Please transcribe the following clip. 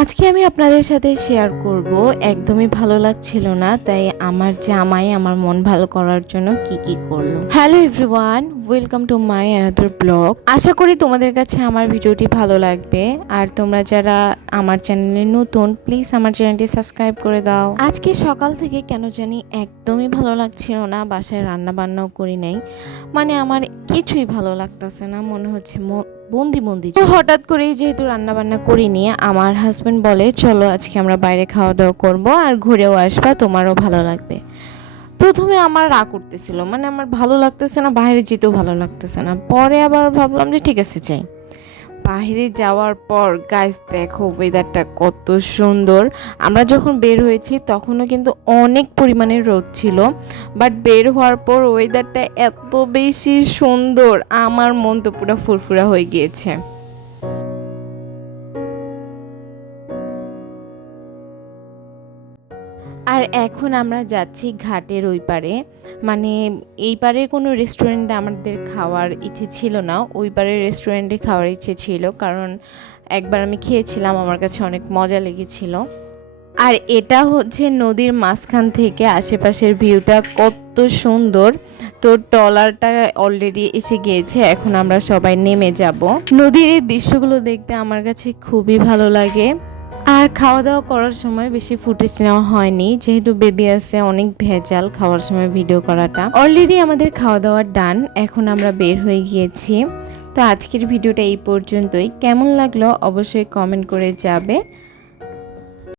আজকে আমি আপনাদের সাথে শেয়ার করব একদমই ভালো লাগছিল না, তাই আমার জামাই আমার মন ভালো করার জন্য কি কি করলো। Hello everyone, welcome to my another blog. আশা করি তোমাদের কাছে আমার ভিডিওটি ভালো লাগবে, আর তোমরা যারা আমার চ্যানেলে নতুন প্লিজ আমার চ্যানেলটি সাবস্ক্রাইব করে দাও। আজকে সকাল থেকে কেন জানি একদমই ভালো লাগছিল না, বাসায় রান্না বান্নাও করি নাই, মানে আমার কিছুই ভালো লাগতেছে না, মনে হচ্ছে বন্দি বন্দি। হঠাৎ করেই যেহেতু রান্না বান্না করিনি, আমার হাজবেন্ড বলে চলো আজকে আমরা বাইরে খাওয়া দাওয়া করবো আর ঘুরেও আসবা, তোমারও ভালো লাগবে। প্রথমে আমার রাগ করতেছিল, মানে আমার ভালো লাগতেছে না, বাইরে যেতেও ভালো লাগতেছে না। পরে আবার ভাবলাম যে ঠিক আছে যাই। বাইরে যাওয়ার পর গাইস দেখো ওয়েদারটা কত সুন্দর। আমরা যখন বের হয়েছি তখনও কিন্তু অনেক পরিমাণে রোদ ছিল, বাট বের হওয়ার পর ওয়েদারটা এত বেশি সুন্দর, আমার মন তো পুরো ফুরফুরা হয়ে গিয়েছে। আর এখন আমরা যাচ্ছি ঘাটের ওই পারে, মানে এই পারে কোনো রেস্টুরেন্টে আমাদের খাওয়ার ইচ্ছে ছিল না, ওই পারের রেস্টুরেন্টে খাওয়ার ইচ্ছে ছিল, কারণ একবার আমি খেয়েছিলাম, আমার কাছে অনেক মজা লেগেছিল। আর এটা হচ্ছে নদীর মাঝখান থেকে আশেপাশের ভিউটা কত সুন্দর। তো ট্রলারটা অলরেডি এসে গিয়েছে, এখন আমরা সবাই নেমে যাব। নদীর এই দৃশ্যগুলো দেখতে আমার কাছে খুবই ভালো লাগে। আর খাওয়া দাওয়া করার সময় বেশি ফুটেজ নেওয়া হয়নি, যেহেতু বেবি আছে, অনেক ভেজাল খাওয়ার সময় ভিডিও করাটা। অলরেডি আমাদের খাওয়া দাওয়া ডান, এখন আমরা বের হয়ে গিয়েছি। তো আজকের ভিডিওটা এই পর্যন্তই, কেমন লাগলো অবশ্যই কমেন্ট করে যাবে।